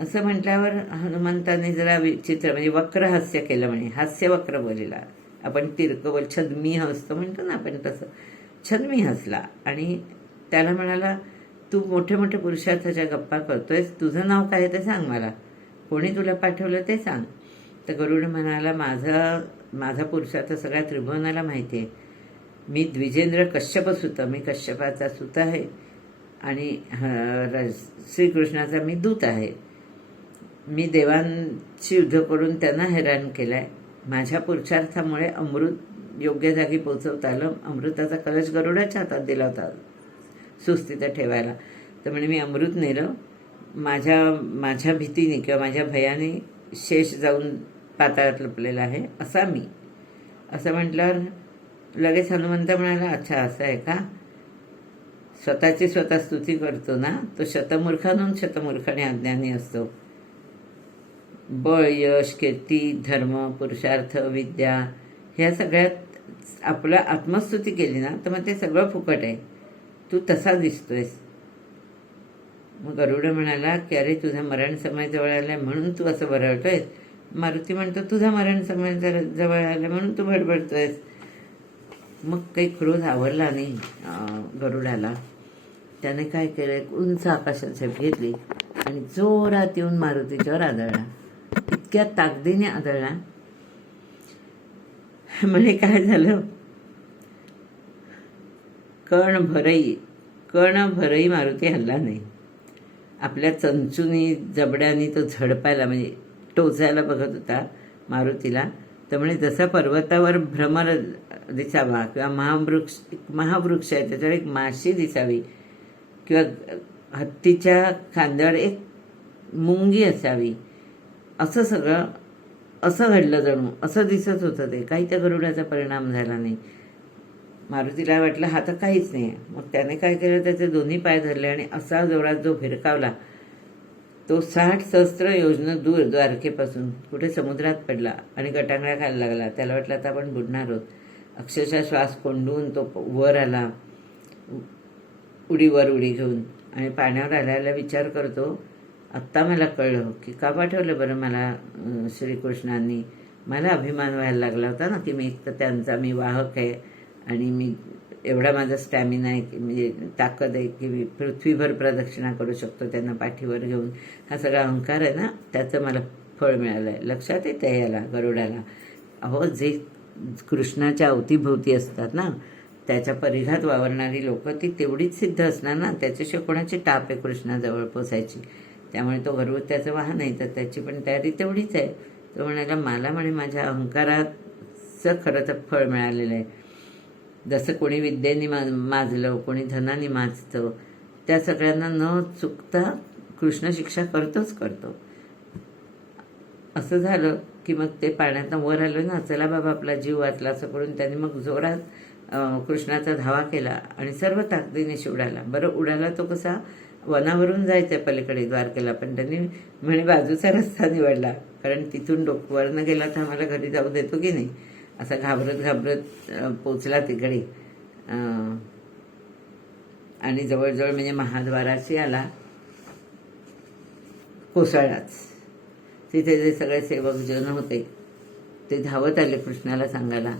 असं म्हटल्यावर हनुमंताने जरा विचित्र म्हणजे वक्र हास्य केलं, म्हणे हास्य वक्र बोलला. आपण तिरकं बोल छद्मी हसतो म्हणतो ना आपण, तसं छद्मी हसला आणि त्याला म्हणाला, तू मोठे मोठे पुरुषार्थाच्या गप्पा करतोयस, तुझं नाव काय ते सांग मला, कोणी तुला पाठवलं ते सांग. तर गरुड म्हणाला, माझा पुरुषार्थ सगळ्या त्रिभुवनाला माहिती आहे. मी द्विजेंद्र कश्यप सुत, मी कश्यपाचा सुत आहे आणि श्रीकृष्णाचा मी दूत आहे. मी देवांशी युद्ध करून त्यांना हैराण केलंय. माझ्या पुरुषार्थामुळे अमृत योग्य जागी पोचवता आलं. अमृताचा कलश गरुडाच्या हातात दिला होता सुस्थितीत ठेवायला. तर म्हणे मी अमृत नेलं, माझ्या भीतीने किंवा माझ्या भयाने शेष जाऊन पाताळात लपलेला आहे असा मी. असं म्हटल्यावर लगेच हनुमंत म्हणाला, अच्छा असं आहे का, स्वतःची स्वतः स्तुती करतो ना तो शतमूर्खांहून शतमूर्खाने अज्ञानी असतो. बळ, यश, कीर्ती, धर्म, पुरुषार्थ, विद्या ह्या सगळ्यात आपलं आत्मस्तुती केली ना तर मग ते सगळं फुकट आहे, तू तसा दिसतोयस. मग गरुड म्हणाला की अरे तुझा मरण समय जवळ आलाय म्हणून तू असं बरळतोयस. मारुती म्हणतो तुझा मरण समय जवळ आलाय म्हणून तू बडबडतोयस. मग काही क्रोध आवरला नाही गरुडाला. त्याने काय केलं, एक उंच आकाशात झेप घेतली आणि जोरात येऊन मारुतीच्यावर आदळला. इतक्या ताकदीने आदळला म्हणे काय झालं, कण भरही मारुती हल्ला नाही. आपल्या चंचुनी जबड्यानी तो झडपायला म्हणजे टोचायला बघत होता मारुतीला. तर म्हणे जसा पर्वतावर भ्रमर दिसावा किंवा महावृक्ष आहे त्याच्यावर एक माशी दिसावी किंवा हत्तीच्या खांद्यावर एक मुंगी असावी, असं सगळं असं घडलं जणू, असं दिसत होतं ते. काही त्या गरुडाचा परिणाम झाला नाही. मारुतीला वाटलं हा तर काहीच नाही आहे. मग त्याने काय केलं, त्याचे दोन्ही पाय धरले आणि असा जोरात जो भिरकावला तो 60 सहस्त्र योजनं दूर द्वारकेपासून कुठे समुद्रात पडला आणि गटांगळ्या खायला लागला. त्याला वाटलं आता आपण बुडणार आहोत. अक्षरशः श्वास कोंडून तो वर आला, उडी घेऊन आणि पाण्यावर आल्याला विचार करतो, आत्ता मला कळलं की का पाठवलं बरं मला श्रीकृष्णांनी. मला अभिमान व्हायला लागला होता ना की मी एक तर त्यांचा मी वाहक आहे आणि मी एवढा माझा स्टॅमिना आहे की म्हणजे ताकद आहे की मी पृथ्वीभर प्रदक्षिणा करू शकतो त्यांना पाठीवर घेऊन. हा सगळा अहंकार आहे ना, त्याचं मला फळ मिळालं आहे. लक्षात येते याला गरुडाला. अहो जे कृष्णाच्या अवतीभोवती असतात ना त्याच्या परिघात वावरणारी लोक ती तेवढीच सिद्ध असणार ना, त्याच्याशिवाय कोणाची टाप आहे कृष्णाजवळ पोचायची. त्यामुळे तो गरुड त्याचं वाहन आहे, तर त्याची पण तयारी तेवढीच आहे. तो म्हणाला मला म्हणे माझ्या अहंकाराचं खरं तर फळ मिळालेलं आहे. जसं कोणी विद्येने माजलं, कोणी धनाने माजतं, त्या सगळ्यांना न चुकता कृष्ण शिक्षा करतो. असं झालं की मग ते पाण्यातनं वर आलं ना, चला बाबा आपला जीव वाचला असं करून त्यांनी मग जोरात कृष्णाचा धावा केला आणि सर्व ताकदीने उडाला. बरं उडाला तो कसा, वनावरून जायचं पलीकडे द्वारकेला, पण त्यांनी म्हणे बाजूचा रस्ता निवडला कारण तिथून वरनं गेला तर आम्हाला घरी जाऊ देतो की नाही. असा घाबरत पोचला तिकडे आणि जवळजवळ म्हणजे महाद्वाराशी आला, कोसळलाच. तिथे जे सगळे सेवक जन होते ते धावत आले कृष्णाला सांगायला.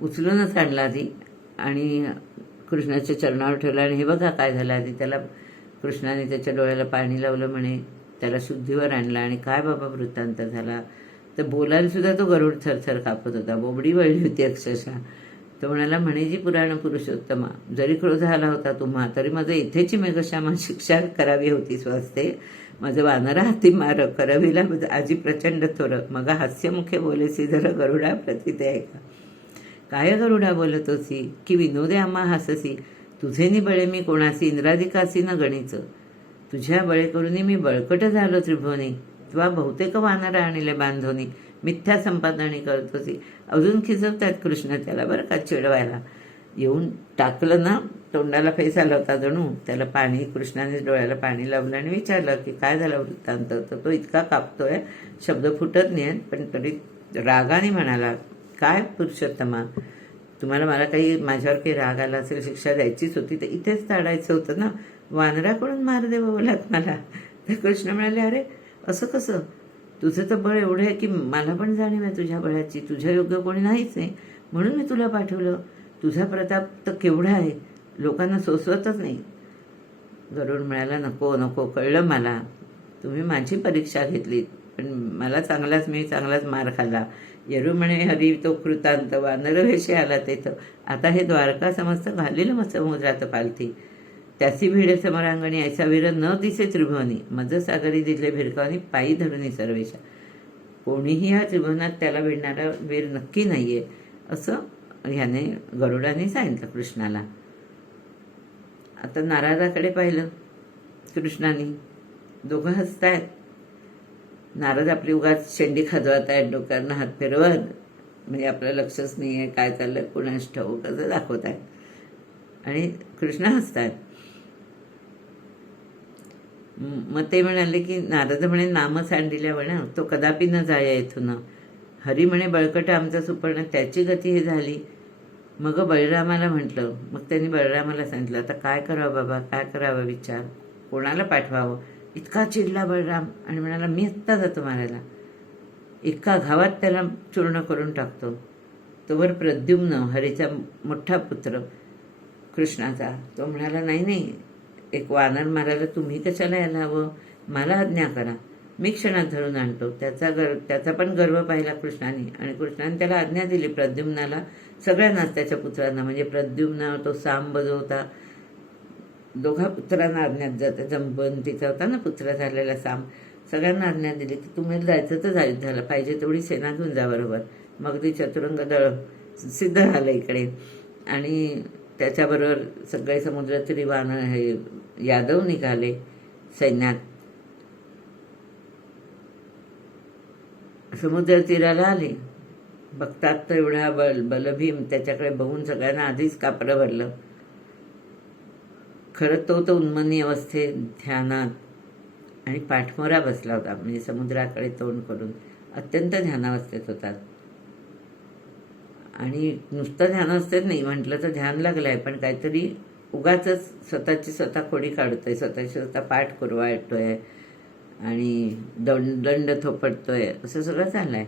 उचलूनच आणला आधी आणि कृष्णाच्या चरणावर ठेवला आणि हे बघा काय झालं. आधी त्याला कृष्णाने त्याच्या डोळ्याला पाणी लावलं, म्हणे त्याला शुद्धीवर आणला आणि काय बाबा वृत्तांत झाला. तर बोलायला सुद्धा तो गरुड थरथर कापत होता, बोबडी वळली होती अक्षरशः. तो म्हणाला, म्हणेजी पुराण पुरुषोत्तमा, जरी क्रोध आला होता तुम्हा, तरी माझं इथेची मेघश्यामा शिक्षा करावी होती स्वस्ते. माझं वानरा हाती मार करविला आजी प्रचंड थोर, मग हास्यमुखे बोलेसी जर गरुडा प्रतीते आहे का. काय गरुडा बोलतोसी, की विनोदे आम्हा हाससी, तुझे नि बळे मी कोणासी, इंद्रादिकासी न गणीच. तुझ्या बळे करूनी मी बळकट झालो त्रिभुवनी, तुवा बहुतेक वानरा आणले बांधोनी, मिथ्या संपादनी करतोसी. अजून खिजवतात कृष्ण त्याला बरं का, चिडवायला. येऊन टाकलं ना, तोंडाला फेस आला होता जणू, त्याला पाणी, कृष्णाने डोळ्याला पाणी लावलं आणि विचारलं की काय झालं वृत्तांत. तर तो इतका कापतोय, शब्द फुटत नाही, पण तरी रागाने म्हणाला, काय पुरुषोत्तमा, तुम्हाला मला काही, माझ्यावर काही राग आला असेल, शिक्षा द्यायचीच होती तर इथेच ताडायचं होतं ना, वानराकडून मार दे बोलात मला. तर कृष्ण म्हणाले, अरे असं कसं, तुझं तर बळ एवढं आहे की मला पण जाणीव आहे तुझ्या बळाची, तुझ्या योग्य कोणी नाहीच आहे, म्हणून मी तुला पाठवलं. तुझा प्रताप तर केवढा आहे, लोकांना सोसवतच नाही. गरुड म्हणाला, नको नको, कळलं मला, तुम्ही माझी परीक्षा घेतली, पण मला मी चांगलाच मार खाल्ला. येरू म्हणे, हरी तो कृतांत, वानर वेशे आला तेथं, आता हे द्वारका समस्त घालील मग समुद्रात पालथी. त्याची भिडे समरांगणी, ऐसा वीर न दिसे त्रिभुवनी, मज सागरी दिले भिरकावनी, पायी धरुनी सर्वेशा. कोणीही या त्रिभुवनात त्याला भिडणारा वीर नक्की नाहीये, असं ह्याने गरुडाने सांगितलं कृष्णाला. आता नारदाकडे पाहिलं कृष्णाने, दोघं हसतायत. नारद आपली उगाच शेंडी खाजवत आहेत, डोक्यानं हात फिरवत, म्हणजे आपलं लक्षच नाही आहे काय चाललं, कुणास ठाऊक असं दाखवत आहेत, आणि कृष्ण हसतायत. मग ते म्हणाले की, नारद म्हणे, नाम सांडिल्या म्हणा तो कदापि न जाया येथून. हरी म्हणे, बळकट आमचा सुपर्ण, त्याची गती हे झाली. मग बळरामाला म्हटलं, मग त्यांनी बळरामाला सांगितलं, आता काय करावं बाबा, काय करावं विचार, कोणाला पाठवावं. इतका चिडला बळराम आणि म्हणाला, मी आत्ता जातो मारायला, एका घावात त्याला चूर्ण करून टाकतो. तोवर प्रद्युम्न, हरीचा मोठा पुत्र कृष्णाचा, तो म्हणाला, नाही नाही, एक वानर मारायला तुम्ही कशाला यायला हवं, मला आज्ञा करा, मी क्षणात धरून आणतो. त्याचा पण गर्व पाहिला कृष्णाने, आणि कृष्णाने त्याला आज्ञा दिली प्रद्युम्नाला, सगळ्यांनाच, त्याच्या पुत्रांना, म्हणजे प्रद्युम्न तो साम बजवता, दोघा पुत्रांना आज्ञा जाते, जंबंतीचा होता ना पुत्र झालेला साम, सगळ्यांना आज्ञा दिली की तुम्ही जायचं तर युद्धाला, पाहिजे तेवढी सेना घेऊन जा बरोबर. मग ती चतुरंग दळ सिद्ध झालं इकडे, आणि त्याच्याबरोबर सगळे समुद्रातली हे यादव निघाले सैन्यात. समुद्र तीराला आले, बघतात तर एवढा बलभीम, त्याच्याकडे बघून सगळ्यांना आधीच कापरं भरलं. खरं तो उन्मनी अवस्थेत, ध्यानात, आणि पाठमोरा बसला होता, म्हणजे समुद्राकडे तोंड करून अत्यंत ध्यानावस्थेत होतात. आणि नुसतं ध्यानावस्थेत नाही म्हटलं तर ध्यान लागलंय, पण काहीतरी उगाच स्वतःची स्वतः खोडी काढतोय, स्वतःची स्वतः पाठ कुरवाळतोय आणि दंड थोपटतोय, असं सगळं चाललंय.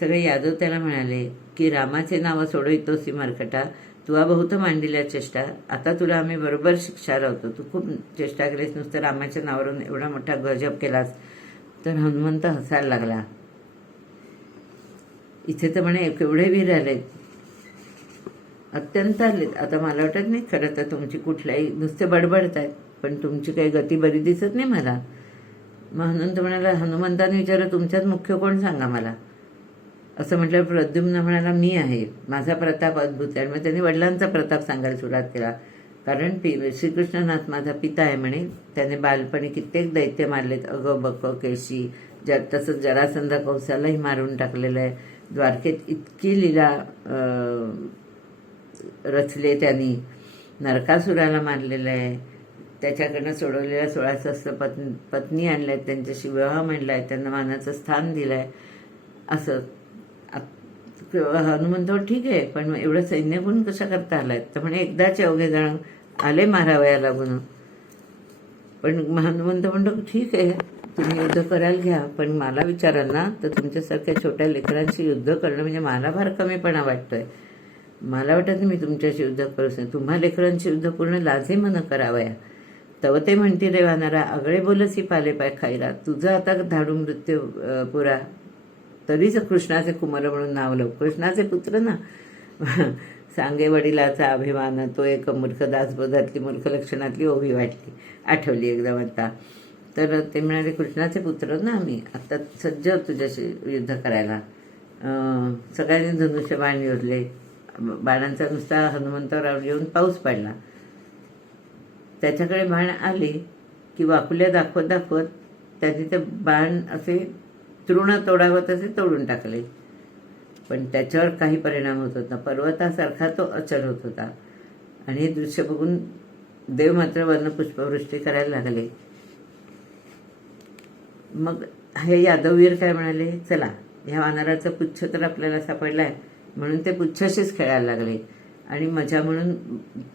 सगळे यादव त्याला म्हणाले की, रामाचे नाव सोडवितोसी मरकटा, तुला बहुत मांडिल्या चेष्टा, आता तुला आम्ही बरोबर शिक्षा लावतो, तू खूप चेष्टा केलीस, नुसतं रामाच्या नावावरून एवढा मोठा गजब केलास. तर हनुमंत हसायला लागला. इथे तर म्हणे केवढे वीर आलेत, अत्यंत आलेत. आता मला वाटत नाही खरं तर तुमची कुठल्याही, नुसते बडबडत आहेत, पण तुमची काही गती बरी दिसत नाही मला. मग हनुमंत म्हणाला, हनुमंताने विचारलं, तुमच्यात मुख्य कोण सांगा मला. असं म्हटलं, प्रद्युम्न म्हणाला, मी आहे, माझा प्रताप अद्भुत आहे. मग त्यांनी वडिलांचा प्रताप सांगायला सुरुवात केला, कारण श्रीकृष्णनाथ माझा पिता आहे म्हणे, त्याने बालपणी कित्येक दैत्य मारलेत, अग बक केशी, तसंच जरासंध कौसालाही मारून टाकलेलं आहे. द्वारकेत इतकी लीला रचले त्यांनी, नरकासुराला मारलेलं आहे, त्याच्याकडनं सोडवलेल्या 16 सहस्त्र पत्नी आणल्यात, त्यांच्याशी विवाह मांडलाय, त्यांना मानाचं स्थान दिलंय. असं हनुमंत, ठीक आहे, पण एवढं सैन्य गुण कशा करता आलाय. तर म्हणे, एकदाच अवघे जण आले मारावया लागून. पण हनुमंत म्हणतो, ठीक आहे, तुम्ही युद्ध करायला घ्या, पण मला विचाराल ना तर तुमच्यासारख्या छोट्या लेकरांशी युद्ध करणं म्हणजे मला फार कमीपणा वाटतोय. मला वाटत मी तुमच्याशी युद्ध करूच नाही, तुम्हा लेकरांची युद्ध पूर्ण लाजे मन करावया. तव ते म्हणती रे वानरा, आगळे बोलसी पाले पाय खायला, तुझं आता धाडू मृत्यू पुरा, तरीच कृष्णाचे कुमार म्हणून नाव लव, कृष्णाचे पुत्र ना. सांगे वडिलाचा अभिमान, तो एक मूर्ख दासबोधातली मूर्ख लक्षणातली ओवी वाटली, आठवली एकदम आता. तर ते म्हणाले, कृष्णाचे पुत्र ना आम्ही, आता सज्ज तुझ्याशी युद्ध करायला. सगळ्यांनी धनुष्य बाण योजले. बाणांचा नुसता हनुमंतावर येऊन पाऊस पडला. त्याच्याकडे बाण आले की वाकुल्या दाखवत दाखवत त्यांनी ते बाण असे तृण तोडावं तसे तोडून टाकले. पण त्याच्यावर काही परिणाम होत होता. पर्वतासारखा तो अचल होत होता. आणि हे दृश्य बघून देव मात्र वर्ण पुष्पवृष्टी करायला लागले. मग हे यादववीर काय म्हणाले, चला ह्या वानराचा पुच्छ तर आपल्याला सापडलाय, म्हणून ते पुच्छाशीच खेळायला लागले आणि मजा म्हणून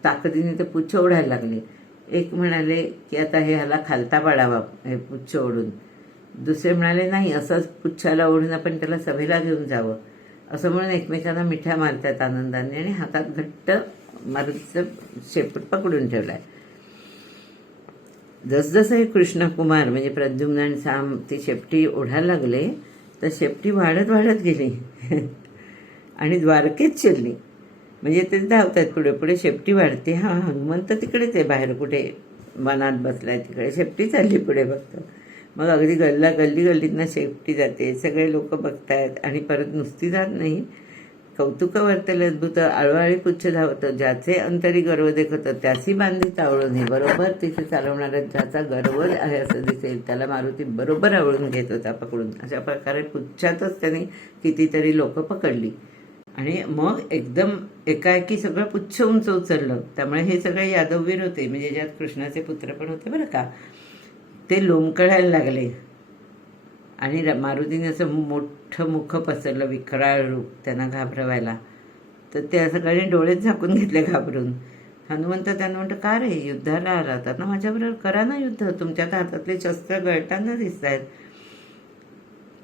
ताकदीने ते पुच्छ ओढायला लागले. एक म्हणाले की आता हे ह्याला खालता पाडावा हे पुच्छ ओढून. दुसरे म्हणाले नाही, असंच पुच्छाला ओढून आपण त्याला सभेला घेऊन जावं. असं म्हणून एकमेकांना मिठ्या मारतात आनंदाने आणि हातात घट्ट मारुतीचं शेपूट पकडून ठेवलाय. जसजसं हे कृष्णकुमार म्हणजे प्रद्युम्न आणि साम ती शेपटी ओढायला लागले तर शेपटी वाढत वाढत गेली आणि द्वारकेत शिरली. म्हणजे ते धावतात पुढे पुढे, शेपटी वाढते. हा हनुमंत तिकडेच आहे, बाहेर कुठे वनात बसलाय, तिकडे शेपटी चालली पुढे बघतो. मग अगदी गल्लीतनं शेपटी जाते, सगळे लोक बघतायत आणि परत नुसती जात नाही, कौतुक वर्तले अद्भुत, आळवाळी पुच्छ धावतं, ज्याचे अंतरी गर्व देखतं त्याची बांधी तावळून हे. बरोबर तिथे चालवणारा ज्याचा गर्व आहे असं दिसेल त्याला मारुती बरोबर आवळून घेत होता पकडून. अशा प्रकारे पुच्छातच त्याने कितीतरी लोक पकडली आणि मग एकदम एकाएकी सगळं पुच्छ उंच उचललं. त्यामुळे हे सगळे यादववीर होते, म्हणजे ज्यात कृष्णाचे पुत्र पण होते बरं का, ते लोंबकळायला लागले. आणि मारुतीने असं मोठं मुख पसरलं, विकराळ रूप त्यांना घाबरवायला. तर त्या सगळ्यांनी डोळेच झाकून घेतले घाबरून. हनुमंत त्यांना म्हणतं, का रे युद्धाला आला होता ना माझ्याबरोबर, करा ना युद्ध, तुमच्या हातातले शस्त्र गळताना दिसत आहेत.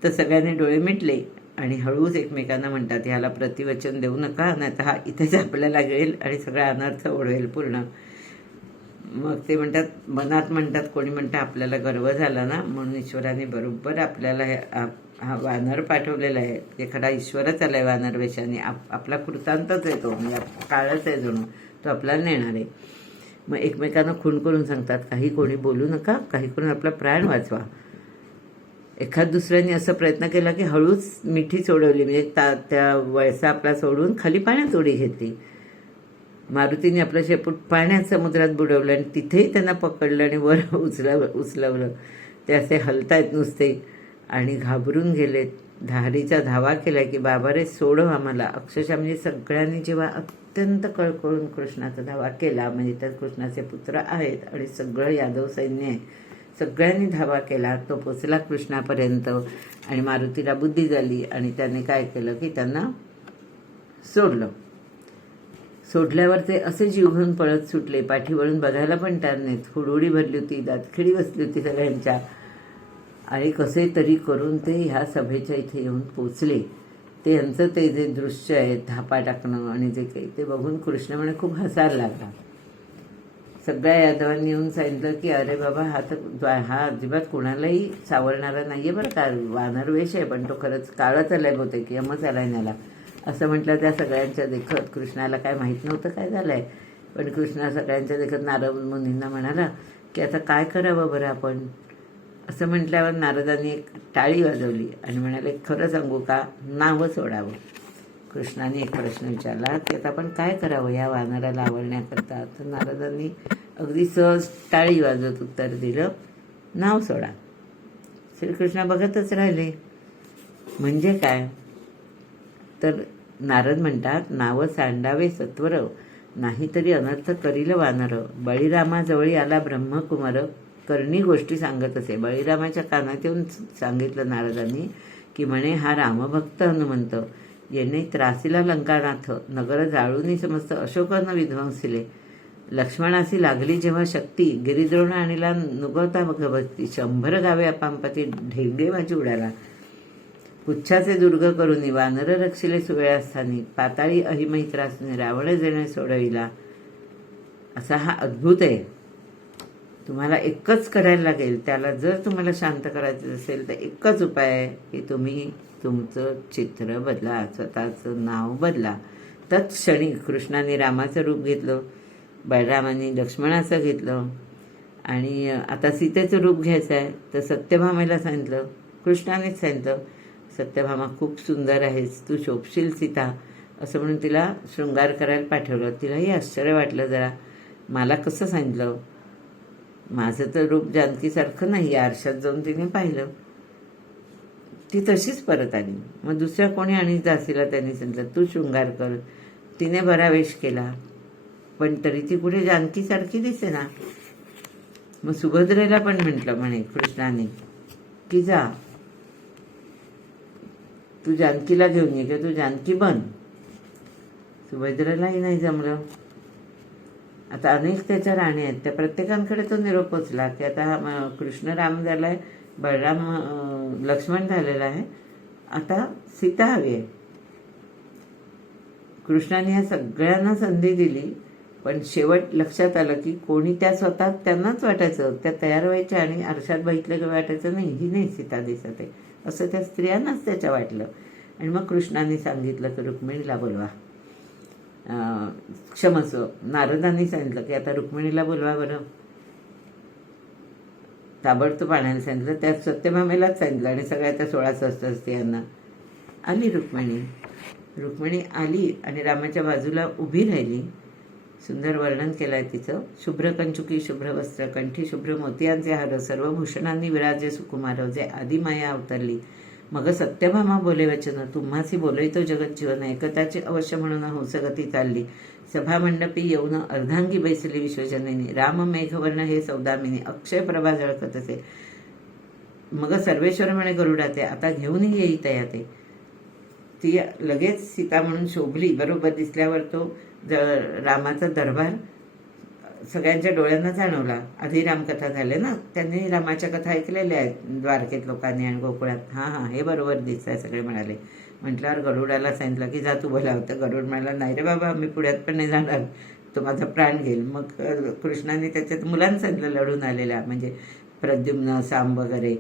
तर सगळ्यांनी डोळे मिटले आणि हळूच एकमेकांना म्हणतात, ह्याला प्रतिवचन देऊ नका, नाही तर हा इथेच आपल्याला गिळेल आणि सगळा अनर्थ ओढवेल पूर्ण. मग ते म्हणतात, मनात म्हणतात, कोणी म्हणतं आपल्याला गर्व झाला ना म्हणून ईश्वराने बरोबर आपल्याला हा वानर पाठवलेला आहे. एखादा ईश्वरच आलाय वानर वेशाने, आपला कृतांतच आहे तो, म्हणजे काळच आहे जणू, तो आपल्याला नेणार आहे. मग एकमेकांना खूण करून सांगतात, काही कोणी बोलू नका, काही करून आपला प्राण वाचवा. एखाद दुसऱ्याने असं प्रयत्न केला की हळूच मिठी सोडवली, म्हणजे त्या वळसा आपला सोडून खाली पाण्यात उडी घेतली. मारुतीने आपलं शेपूट पाण्यात समुद्रात बुडवलं आणि तिथेही त्यांना पकडलं आणि वर उचलवलं. ते असे हलतायत नुसते आणि घाबरून गेलेत. धारीचा धावा केला की बाबा रे सोडव आम्हाला. अक्षरशः म्हणजे सगळ्यांनी जेव्हा अत्यंत कळकळून कृष्णाचा धावा केला, म्हणजे त्यात कृष्णाचे पुत्र आहेत आणि सगळं यादव सैन्य आहे, सगळ्यांनी धावा केला. तो पोचला कृष्णापर्यंत आणि मारुतीला बुद्धी झाली आणि त्याने काय केलं की त्यांना सोडलं. सोडल्यावर ते असे जीव घेऊन पळत सुटले, पाठी वळून बघायला पण तयार नाहीत. हुडहुडी भरली होती, दातखिळी बसली होती सगळ्यांच्या. आणि कसे तरी करून ते ह्या सभेच्या इथे येऊन पोचले. ते यांचं ते जे दृश्य आहे, धापा टाकणं आणि जे काही, ते बघून कृष्ण म्हणे खूप हसायला लागला. सगळ्या यादवांनी येऊन सांगितलं की अरे बाबा, हा अजिबात कोणालाही सावरणारा नाहीये बरं का, वानर वेश आहे, पण तो खरंच काळच आलाय बहुतेक, की यमच आलाय न्याला, असं म्हटलं. त्या सगळ्यांच्या देखत कृष्णाला काय माहीत नव्हतं काय झालंय, पण कृष्णा सगळ्यांच्या देखत नारद मुनींना म्हणाला की आता काय करावं बरं आपण. असं म्हटल्यावर नारदांनी एक टाळी वाजवली आणि म्हणाले, खरं सांगू का, नावं सोडावं. कृष्णाने एक प्रश्न विचारला की आता आपण काय करावं या वानराला आवरण्याकरता. तर नारदांनी अगदी सहज टाळी वाजवत उत्तर दिलं, नाव सोडा. श्रीकृष्ण बघतच राहिले. म्हणजे काय, तर नारद म्हणतात, नाव सांडावे सत्वर, नाहीतरी अनर्थ करील वानर. बळीरामाजवळी आला ब्रह्मकुमार, करणी गोष्टी सांगत असे. बळीरामाच्या कानात येऊन सांगितलं नारदांनी की म्हणे, हा रामभक्त हनुमंत येणे त्रासीला लंकानाथ, नगर जाळूनी समस्त अशोकानं विध्वंसिले. लक्ष्मणासी लागली जेव्हा शक्ती, गिरिद्रोण आणीला नुगवता भगवती. 100 गावे अपांपती, ढेंगे माझी उडाला. पुच्छाचे दुर्ग करुनी, वानर रक्षिले सुवेळास्थानी. पाताळी अहिमही त्रासने, रावण जेणे सोडविला. असा हा अद्भुत आहे. तुम्हाला एकच करायला लागेल, त्याला जर तुम्हाला शांत करायचं असेल तर एकच उपाय आहे की तुम्ही तुमचं चित्र बदला, स्वतःचं नाव बदला. तत्क्षणी कृष्णाने रामाचं रूप घेतलं, बलरामाने लक्ष्मणाचं घेतलं आणि आता सीतेचं रूप घ्यायचं आहे तर सत्यभामेला सांगितलं, कृष्णानेच सांगितलं, सत्यभामा खूप सुंदर आहेस, तू शोभशील सीता, असं म्हणून तिला शृंगार करायला पाठवलं. तिलाही आश्चर्य वाटलं जरा, मला कसं सांगितलं, माझं तर रूप जानकीसारखं नाही. आरशात जाऊन तिने पाहिलं, ती तशीच परत आली. मग दुसऱ्या कोणी आणि दासीला त्यांनी सांगितलं, तू शृंगार कर. तिने बरा वेश केला, पण तरी ती कुठे जानकीसारखी दिसे ना. मग सुभद्रेला पण म्हटलं म्हणे कृष्णाने की जा, तू जानकीला घेऊन ये किंवा तू जानकी बन. सुभद्रेलाही नाही जमलं. आता अनेक त्याच्या राणी आहेत, त्या प्रत्येकांकडे तो निरोप पोचला की आता कृष्ण राम झालाय, बलराम लक्ष्मण झालेला आहे, आता सीता हवी आहे. कृष्णाने या सगळ्यांना संधी दिली, पण शेवट लक्षात आलं की कोणी त्या स्वतः त्यांनाच वाटायचं, त्या तयार व्हायच्या आणि आरशात बघितलं की वाटायचं नाही ही नाही सीता दिसत आहे, असं त्या स्त्रियांनाच त्याच्या वाटलं. आणि मग कृष्णाने सांगितलं की रुक्मिणीला बोलवा. क्षमस्व, नारदांनी सांगितलं की आता रुक्मिणीला बोलवा बरं. ताबडतोब आणायला सांगितलं. त्यात सत्यभामेलाच सांगितलं आणि सगळ्या त्या 16 सहस्त्र स्त्रियांना. आली रुक्मिणी आली आणि रामाच्या बाजूला उभी राहिली. सुंदर वर्णन केलं आहे तिचं. शुभ्र कंचुकी शुभ्र वस्त्र, कंठी शुभ्र मोतियांचे हार, सर्व भूषणांनी विराजे सुकुमार, जे आदिमाया अवतरली. मग सत्यभामा बोले वचन, तुम्हासी बोलवितो जगत जीवन, एकताची अवश्य म्हणून हंसगती चालली. सभामंडपी येऊन अर्धांगी बैसली विश्वजननी, राम मेघवर्ण हे सौदामिनी, अक्षय प्रभा झळकत असे. मग सर्वेश्वर म्हणे गरुडाते, आता घेऊन येई तया ते. ती लगेच सीता म्हणून शोभली. बरोबर दिसल्यावर तो रामाचा दरबार सगळ्यांच्या डोळ्यांना जाणवला. आधी रामकथा झाल्या ना, त्यांनी रामाच्या कथा ऐकलेल्या आहेत द्वारकेत लोकांनी आणि गोकुळात. हां हे बरोबर दिसत आहे सगळे म्हणाले. म्हटल्यावर गरुडाला सांगितलं की जा तू बोला होतं. गरुड म्हणाला, नाही रे बाबा, मी पुढ्यात पण नाही जाणार, तो माझा प्राण घेईल. मग कृष्णाने त्याच्यात मुलांना सांगितलं लढून आलेला, म्हणजे प्रद्युम्न साम वगैरे.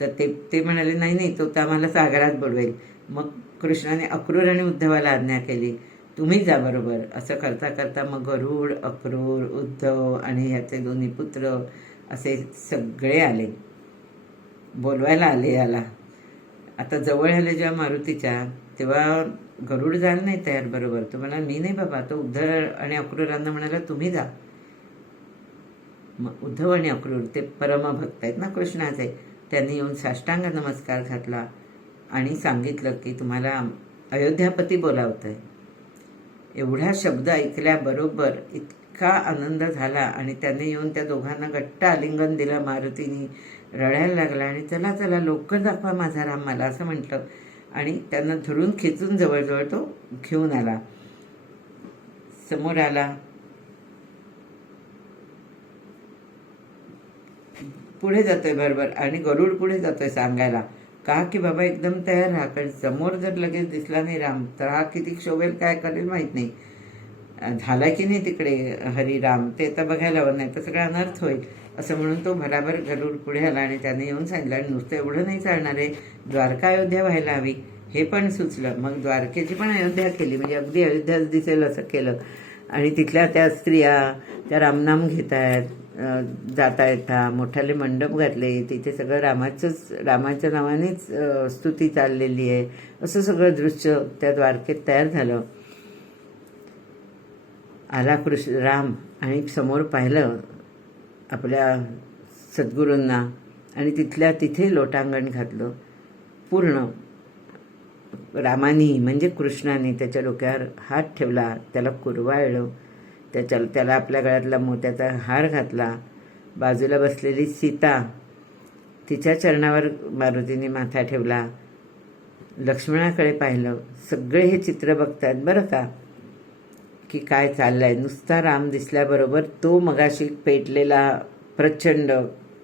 तर ते म्हणाले नाही तो तर आम्हाला सागरात बुडवेल. मग कृष्णाने अक्रूर आणि उद्धवाला आज्ञा केली, तुम्ही जा बरोबर. असं करता करता मग गरुड, अक्रूर, उद्धव आणि ह्याचे दोन्ही पुत्र असे सगळे आले, बोलवायला आले याला. आता जवळ आले जेव्हा मारुतीच्या, तेव्हा गरुड जायला नाही तयार बरोबर. तो म्हणाला मी नाही बाबा. तो उद्धव आणि अक्रूरांना म्हणाला तुम्ही जा. मग उद्धव आणि अक्रूर ते परमभक्त आहेत ना कृष्णाचे, त्यांनी येऊन साष्टांग नमस्कार घातला आणि सांगितलं की तुम्हाला अयोध्यापती बोलावत आहे. एवढा शब्द ऐकल्याबरोबर इतका आनंद झाला आणि त्याने येऊन त्या दोघांना घट्ट आलिंगन दिलं. मारुतीने रडायला लागला आणि चला चला लवकर दाखवा माझा राम मला, असं म्हटलं. आणि त्यांना धरून खेचून जवळजवळ तो घेऊन आला, समोर आला. पुढे जातोय बरोबर आणि गरुड पुढे जातोय सांगायला का की बाबा एकदम तयार राहा, कारण समोर जर लगेच दिसला नाही राम तर हा किती शोभेल काय करेल माहीत नाही. झाला की नाही तिकडे हरिराम ते तर बघायला हवं, नाही तर सगळा अनर्थ होईल. असं म्हणून तो भराभर गरुड पुढे आला आणि त्याने येऊन सांगितलं. आणि नुसतं एवढं नाही चालणार आहे, द्वारका अयोध्या व्हायला हवी हे पण सुचलं. मग द्वारकेची पण अयोध्या केली, म्हणजे अगदी अयोध्याच दिसेल असं केलं. आणि तिथल्या त्या स्त्रिया त्या रामनाम घेत आहेत, जाता येता मोठाले मंडप घातले, तिथे सगळं रामाच्या नावानेच स्तुती चाललेली आहे. असं सगळं दृश्य त्या द्वारकेत तयार झालं. आला राम आणि समोर पाहिलं आपल्या सद्गुरूंना आणि तिथल्या तिथे लोटांगण घातलं. पूर्ण रामानी म्हणजे कृष्णाने त्याच्या डोक्यावर हात ठेवला, त्याला कुरवाळलं, त्याला आपल्या गळ्यातला मोत्याचा हार घातला. बाजूला बसलेली सीता, तिच्या चरणावर मारुतीने माथा ठेवला. लक्ष्मणाकडे पाहिलं. सगळे हे चित्र बघतायत बरं का की काय चाललंय. नुसता राम दिसल्याबरोबर तो मगाशी पेटलेला प्रचंड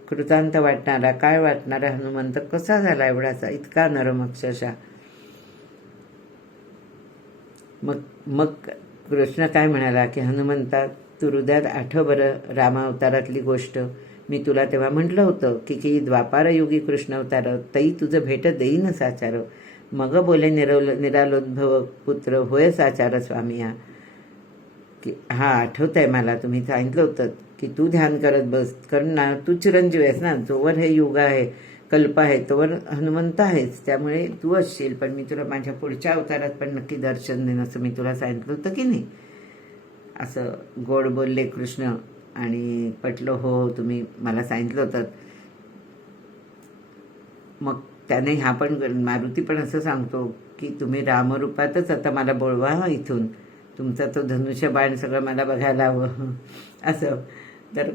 कृतांत वाटणारा, काय वाटणारा हनुमंत कसा झाला एवढासा, इतका नरम अक्षरशः. मग कृष्ण काय म्हणाला की हनुमंता, तू हृदयात आठव बरं रामावतारातली गोष्ट. मी तुला तेव्हा म्हटलं होतं की द्वापारयुगी कृष्ण अवतार तई तुझं भेट देईन साचार. मग बोले निरालोद्भव पुत्र होय साचार स्वामी हा. की हा आठवत आहे मला, तुम्ही सांगितलं होतं की तू ध्यान करत बस, कारण ना तू चिरंजीव आहेस ना, जोवर हे युग आहे कल्प आहे तोवर हनुमंत आहेस, त्यामुळे तू असशील, पण मी तुला माझ्या पुढच्या अवतारात पण नक्की दर्शन देईन असं मी तुला सांगितलं होतं की नाही. असं गोड बोलले कृष्ण आणि पटलं, हो तुम्ही मला सांगितलं होतं. मग त्याने हा पण मारुती पण असं सांगतो की तुम्ही रामरूपातच आता मला बोलवा इथून, तुमचा तो धनुष्य बाण सगळं मला बघायला हवं असं. तर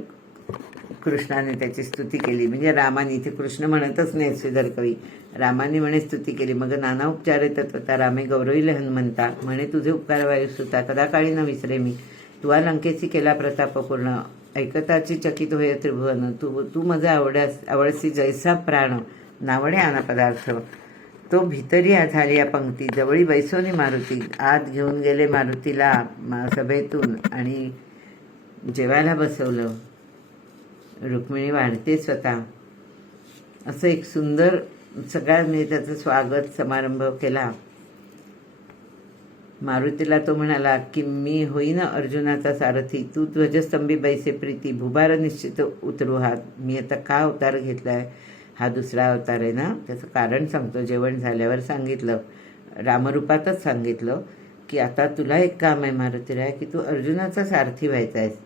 कृष्णाने त्याची स्तुती केली, म्हणजे रामाने, इथे कृष्ण म्हणतच नाही श्रीधर कवी, रामाने म्हणे स्तुती केली. मग नाना उपचार येतात होता रामे गौरविले हनुमंता, म्हणे तुझे उपकार वायुसुता कदा काळी न विसरे मी, तुवा लंकेची केला प्रताप पूर्ण, ऐकताची चकित होय त्रिभुवन, तू माझा आवडसी जैसा प्राण, नावडे आना पदार्थ. तो भितरी झाली या पंक्ती, जवळी बैसोनी मारुती, आत घेऊन गेले मारुतीला सभेतून आणि जेवायला बसवलं. रुक्मिणी वाढते स्वतः, असं एक सुंदर सगळ्यांनी त्याचं स्वागत समारंभ केला. मारुतीला तो म्हणाला की मी होईन अर्जुनाचा सारथी, तू ध्वजस्तंभी बैसे प्रीती, भुभार निश्चित उतरू हात. मी आता का अवतार घेतलाय, हा दुसरा अवतार आहे ना, त्याचं कारण सांगतो. जेवण झाल्यावर सांगितलं, रामरूपातच सांगितलं की आता तुला एक काम आहे मारुतीला, की तू अर्जुनाचा सारथी व्हायचा आहेस,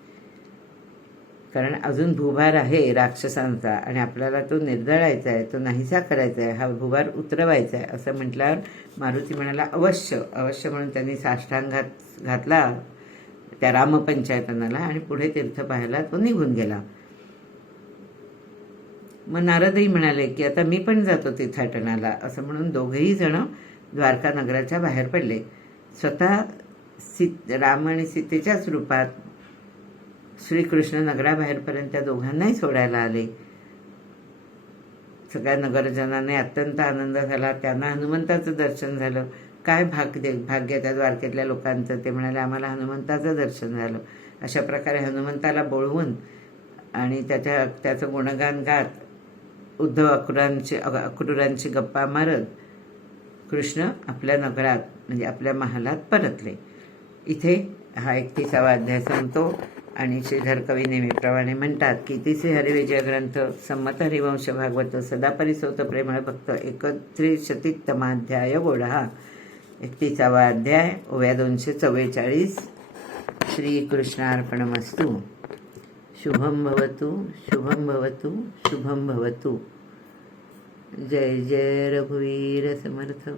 कारण अजून भुभार आहे राक्षसांचा आणि आपल्याला तो निर्दळायचा आहे, तो नाहीसा करायचा आहे, हा भुभार उतरवायचा आहे. असं म्हटल्यावर मारुती म्हणाला अवश्य अवश्य, म्हणून त्यांनी साष्टांग घातला त्या रामपंचायतनाला आणि पुढे तीर्थ पाहायला तो निघून गेला. मग नारदही म्हणाले की आता मी पण जातो तीर्थाटनाला, असं म्हणून दोघेही जण द्वारका नगराच्या बाहेर पडले. स्वतः राम आणि सीतेच्याच रूपात श्रीकृष्ण नगराबाहेरपर्यंत त्या दोघांनाही सोडायला आले. सगळ्या नगरजनांनी अत्यंत आनंद झाला, त्यांना हनुमंताचं दर्शन झालं. काय भाग्य त्या द्वारकेतल्या लोकांचं, ते म्हणाले आम्हाला हनुमंताचं दर्शन झालं. अशा प्रकारे हनुमंताला बोलवून आणि त्याचं गुणगान गात उद्धव अक्रूरांची गप्पा मारत कृष्ण आपल्या नगरात म्हणजे आपल्या महालात परतले. इथे हा 31वा अध्याय संपतो आणि श्रीधर कवी नेहमीप्रमाणे म्हणतात की तिसरे हरिविजय ग्रंथ संमत हरिवंश भागवत सदा परिसोत प्रेमळ भक्त 31शतितमाध्याय गोढा. 31वा अध्याय ओव्या 244. श्रीकृष्णार्पणमस्तु. शुभम भवतु शुभम भवतु शुभम भवतु. जय जय रघुवीर समर्थ.